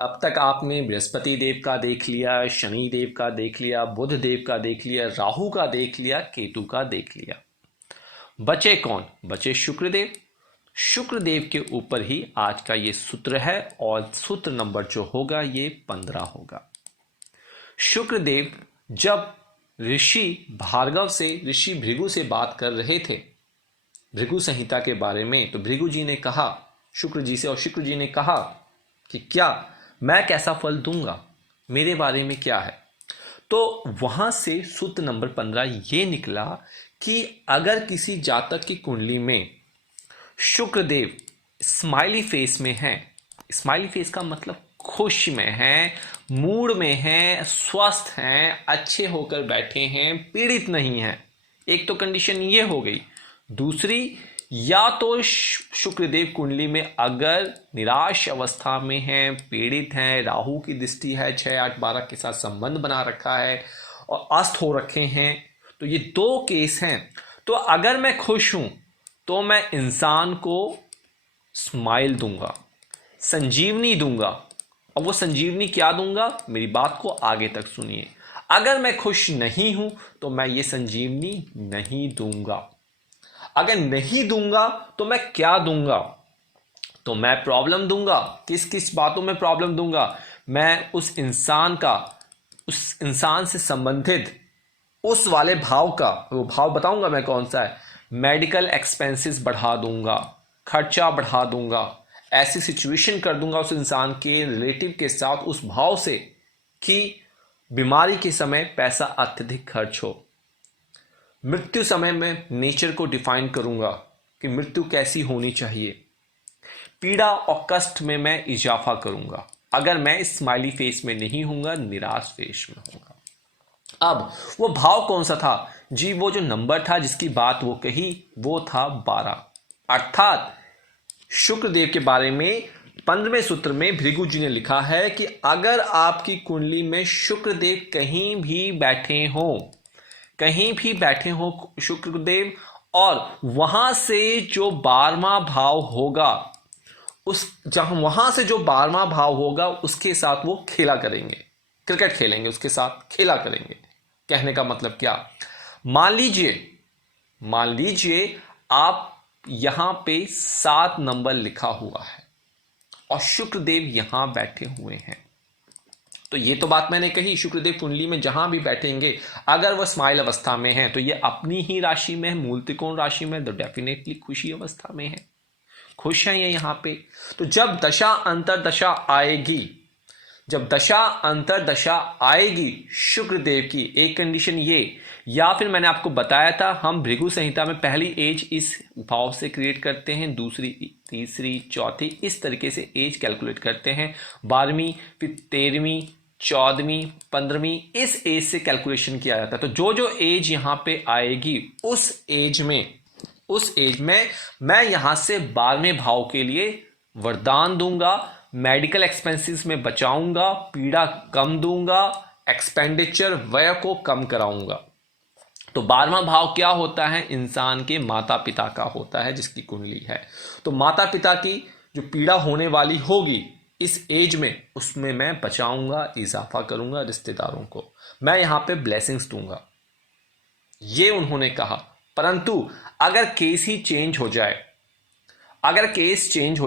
अब तक आपने बृहस्पति देव का देख लिया, शनि देव का देख लिया, बुध देव का देख लिया, राहु का देख लिया, केतु का देख लिया। बचे कौन? बचे शुक्रदेव। शुक्रदेव के ऊपर ही आज का ये सूत्र है और सूत्र नंबर जो होगा ये 15 होगा। शुक्रदेव जब ऋषि भार्गव से, ऋषि भृगु से बात कर रहे थे भृगु संहिता के बारे में, तो भृगु जी ने कहा शुक्र जी से, और शुक्र जी ने कहा कि क्या मैं कैसा फल दूंगा, मेरे बारे में क्या है। तो वहां से सूत्र नंबर 15 ये निकला कि अगर किसी जातक की कुंडली में शुक्रदेव स्माइली फेस में है, स्माइली फेस का मतलब खुश में है, मूड में है, स्वस्थ हैं, अच्छे होकर बैठे हैं, पीड़ित नहीं हैं, एक तो कंडीशन ये हो गई। दूसरी, या तो शुक्रदेव कुंडली में अगर निराश अवस्था में हैं, पीड़ित हैं, राहु की दृष्टि है, 6, 8, 12 के साथ संबंध बना रखा है और अस्त हो रखे हैं, तो ये 2 केस हैं। तो अगर मैं खुश हूं तो मैं इंसान को स्माइल दूंगा, संजीवनी दूंगा, और वो संजीवनी क्या दूंगा, मेरी बात को आगे तक सुनिए। अगर मैं खुश नहीं हूं तो मैं ये संजीवनी नहीं दूंगा। अगर नहीं दूंगा तो मैं क्या दूंगा, तो मैं प्रॉब्लम दूंगा। किस किस बातों में प्रॉब्लम दूंगा? मैं उस इंसान का, उस इंसान से संबंधित उस वाले भाव का, वो भाव बताऊंगा मैं कौन सा है। मेडिकल एक्सपेंसेस बढ़ा दूंगा, खर्चा बढ़ा दूंगा, ऐसी सिचुएशन कर दूंगा उस इंसान के रिलेटिव के साथ उस भाव से कि बीमारी के समय पैसा अत्यधिक खर्च हो। मृत्यु समय में नेचर को डिफाइन करूंगा कि मृत्यु कैसी होनी चाहिए। पीड़ा और कष्ट में मैं इजाफा करूंगा अगर मैं स्माइली फेस में नहीं हूंगा, निराश फेस में होगा। अब वो भाव कौन सा था जी? वो जो नंबर था जिसकी बात वो कही वो था 12। अर्थात शुक्रदेव के बारे में 15वें सूत्र में भृगु जी ने लिखा है कि अगर आपकी कुंडली में शुक्रदेव कहीं भी बैठे हो शुक्रदेव, और वहां से जो 12वां भाव होगा, वहां से जो 12वां भाव होगा उसके साथ वो खेला करेंगे, क्रिकेट खेलेंगे, उसके साथ खेला करेंगे। कहने का मतलब क्या? मान लीजिए आप यहां पे 7 नंबर लिखा हुआ है और शुक्रदेव यहां बैठे हुए हैं, तो ये तो बात मैंने कही, शुक्रदेव कुंडली में जहां भी बैठेंगे अगर वह स्माइल अवस्था में है तो ये अपनी ही राशि में है, मूल त्रिकोण राशि में, तो डेफिनेटली खुशी अवस्था में है, खुश हैं ये यहां पे। तो जब दशा अंतरदशा आएगी, जब दशा अंतरदशा आएगी शुक्रदेव की, एक कंडीशन ये, या फिर मैंने आपको बताया था हम भृगु संहिता में पहली एज इस भाव से क्रिएट करते हैं, दूसरी, तीसरी, चौथी, इस तरीके से एज कैलकुलेट करते हैं। 12वीं, फिर 13वीं, 14वीं, 15वीं, इस एज से कैलकुलेशन किया जाता है। तो जो जो एज यहां पे आएगी उस एज में मैं यहां से 12वें भाव के लिए वरदान दूंगा, मेडिकल एक्सपेंसेस में बचाऊंगा, पीड़ा कम दूंगा, एक्सपेंडिचर व्यय को कम कराऊंगा। तो 12वां भाव क्या होता है? इंसान के माता पिता का होता है जिसकी कुंडली है। तो माता पिता की जो पीड़ा होने वाली होगी इस एज में, उसमें मैं बचाऊंगा, इजाफा करूंगा, रिश्तेदारों को मैं यहां पे ब्लेसिंग्स दूंगा, ये उन्होंने कहा। परंतु अगर केस ही चेंज हो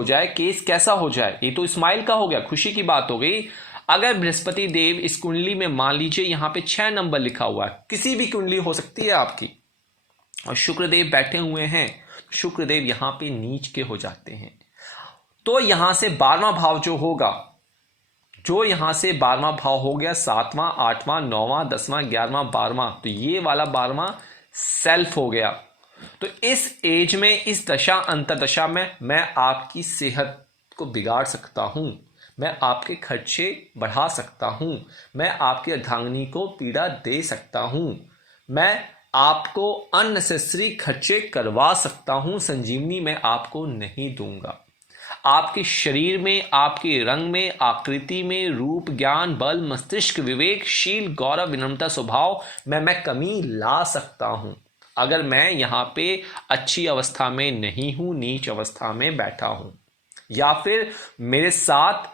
जाए, केस कैसा हो जाए? ये तो स्माइल का हो गया, खुशी की बात हो गई। अगर बृहस्पति देव इस कुंडली में मान लीजिए यहां पे 6 नंबर लिखा हुआ है, किसी भी कुंडली हो सकती है आपकी, और शुक्रदेव बैठे हुए हैं, शुक्रदेव यहां पे नीच के हो जाते हैं, तो यहां से 12वां भाव जो होगा, यहां से 12वां भाव हो गया 7वां, 8वां, 9वां, 10वां, 11वां, 12वां, तो ये वाला 12वां सेल्फ हो गया। तो इस एज में, इस दशा अंतरदशा में मैं आपकी सेहत को बिगाड़ सकता हूं, मैं आपके खर्चे बढ़ा सकता हूं, मैं आपकी अर्धांगिनी को पीड़ा दे सकता हूं, मैं आपको अननेसेसरी खर्चे करवा सकता हूं, संजीवनी मैं आपको नहीं दूंगा। आपके शरीर में, आपके रंग में, आकृति में, रूप, ज्ञान, बल, मस्तिष्क, विवेक, शील, गौरव, विनम्रता, स्वभाव में मैं कमी ला सकता हूं अगर मैं यहां पे अच्छी अवस्था में नहीं हूं, नीच अवस्था में बैठा हूं, या फिर मेरे साथ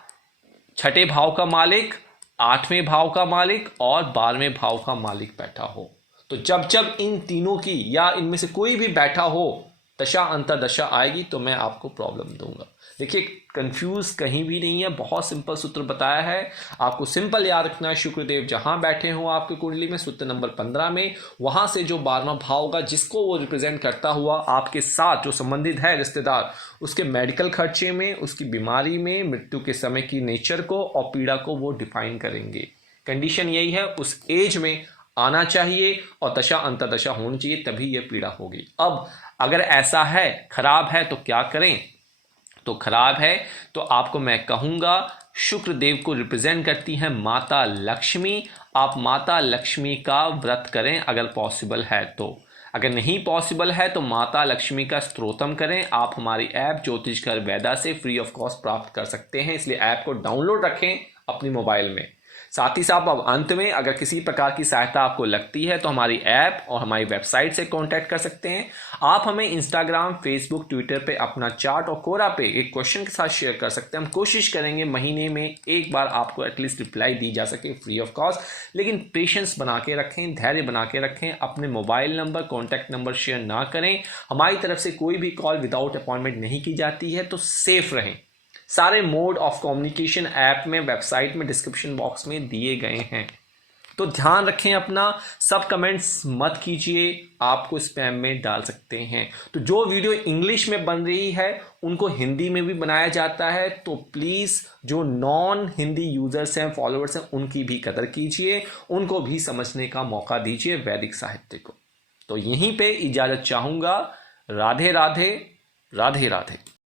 छठे भाव का मालिक, आठवें भाव का मालिक और 12वें भाव का मालिक बैठा हो। तो जब जब इन तीनों की या इनमें से कोई भी बैठा हो, दशा अंतरदशा आएगी तो मैं आपको प्रॉब्लम दूंगा। देखिए, कंफ्यूज कहीं भी नहीं है, बहुत सिंपल सूत्र बताया है। आपको सिंपल याद रखना है, शुक्रदेव जहां बैठे हो आपकी कुंडली में, सूत्र नंबर 15 में, वहां से जो 12वां भाव होगा जिसको वो रिप्रेजेंट करता हुआ आपके साथ जो संबंधित है रिश्तेदार, उसके मेडिकल खर्चे में, उसकी बीमारी में, मृत्यु के समय की नेचर को और पीड़ा को वो डिफाइन करेंगे। कंडीशन यही है, उस एज में आना चाहिए और दशा अंतरदशा होनी चाहिए, तभी यह पीड़ा होगी। अब अगर ऐसा है, खराब है, तो क्या करें? तो खराब है तो आपको मैं कहूंगा, शुक्र देव को रिप्रेजेंट करती है माता लक्ष्मी। आप माता लक्ष्मी का व्रत करें अगर पॉसिबल है तो। अगर नहीं पॉसिबल है तो माता लक्ष्मी का स्तोत्रम करें। आप हमारी ऐप ज्योतिष घर वैदा से फ्री ऑफ कॉस्ट प्राप्त कर सकते हैं, इसलिए ऐप को डाउनलोड रखें अपनी मोबाइल में। साथ ही साथ अब अंत में अगर किसी प्रकार की सहायता आपको लगती है तो हमारी ऐप और हमारी वेबसाइट से कांटेक्ट कर सकते हैं। आप हमें इंस्टाग्राम, फेसबुक, ट्विटर पे अपना चार्ट और कोरा पे एक क्वेश्चन के साथ शेयर कर सकते हैं। हम कोशिश करेंगे महीने में एक बार आपको एटलीस्ट रिप्लाई दी जा सके फ्री ऑफ कॉस्ट। लेकिन पेशेंस बना के रखें, धैर्य बना के रखें, अपने mobile number, contact number share ना करें। हमारी तरफ से कोई भी कॉल विदाउट अपॉइंटमेंट नहीं की जाती है, तो सेफ रहें। सारे मोड ऑफ कम्युनिकेशन ऐप में, वेबसाइट में, डिस्क्रिप्शन बॉक्स में दिए गए हैं, तो ध्यान रखें अपना। सब कमेंट्स मत कीजिए, आपको स्पैम में डाल सकते हैं। तो जो वीडियो इंग्लिश में बन रही है उनको हिंदी में भी बनाया जाता है, तो प्लीज़ जो नॉन हिंदी यूजर्स हैं, फॉलोअर्स हैं, उनकी भी कदर कीजिए, उनको भी समझने का मौका दीजिए वैदिक साहित्य को। तो यहीं पे इजाज़त चाहूँगा। राधे राधे, राधे राधे।